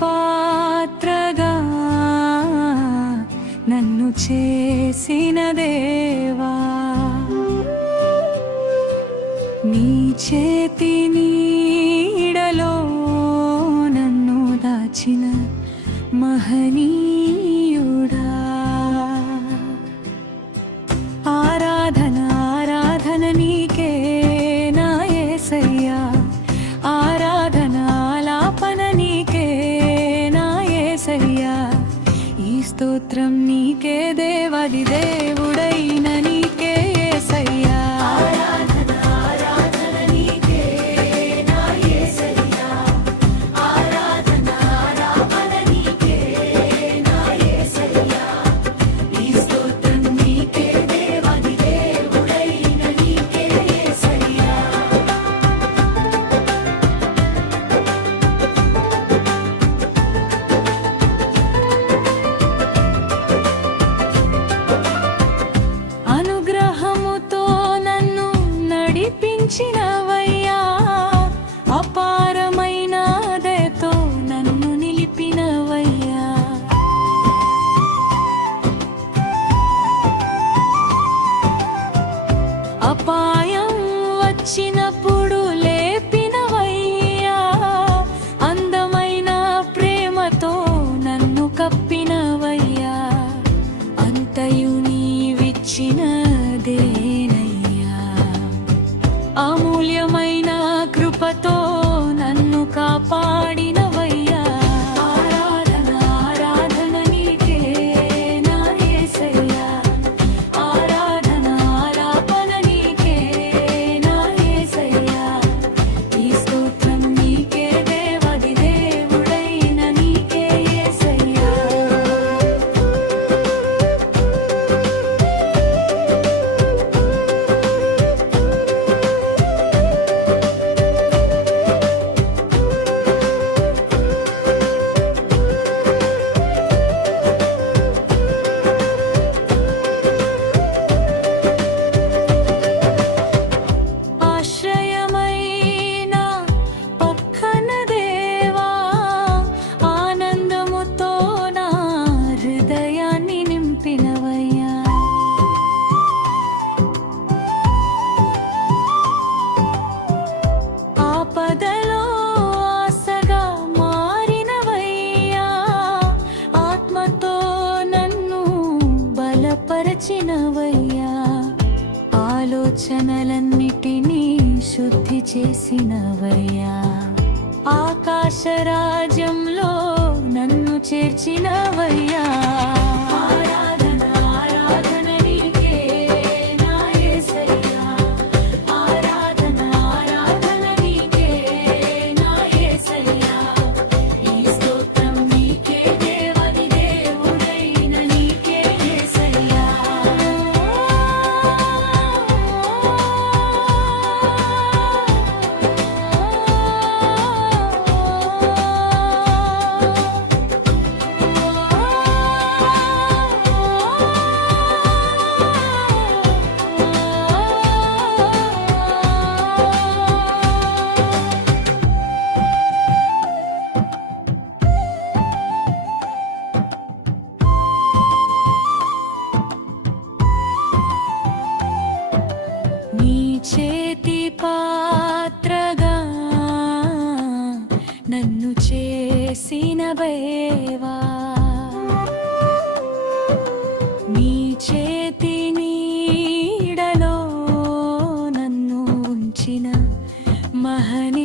పాత్రగా నన్ను చేసిన దేవా, నీ చేతి నీడలో నన్ను దాచిన మహనీయుడా. ఆరాధన ఆరాధన నీకే నా యేసయ్యా, ఆరాధన ఆలాపన నీకే నా యేసయ్యా. ఈ స్తోత్రం నీకే దేవాది దేవుడైన నీకే యేసయ్యా. నడిపించినవయ్యా, అపారమైన దయతో నన్ను నిలిపినవయ్యా. అపాయం వచ్చినప్పుడు లేపినవయ్యా, అందమైన ప్రేమతో నన్ను కప్పినవయ్యా. అంతయు నీవిచ్చినదేనయ్యా, అమూల్యమైన కృపతో నన్ను కాపాడినవయ్యా. ఆరాధన ఆరాధన నీకే నా యేసయ్యా, ఆరాధన ఆలాపన నీకే నా యేసయ్యా. ఈ స్తోత్రం నీకే దేవాది దేవుడైన నీకే యేసయ్యా. ఆపదలో ఆశగా మారినవయ్యా, ఆత్మతో నన్ను బలపరచినవయ్యా. ఆలోచనలన్నిటినీ శుద్ధి చేసినవయ్యా, ఆకాశ రాజ్యంలో నన్ను చేర్చినవయ్యా. ఆరాధన ఆరాధన నీకే నా యేసయ్యా, ఆరాధన ఆరాధన నీకే నా యేసయ్యా. ఈ స్తోత్రం నీకే దేవాది దేవుడైన నీకే యేసయ్యా. నీ చేతి పాత్రగా నన్ను చేసిన దేవా, నీ చేతి నీడలో నన్ను ఉంచిన మహనీయుడా.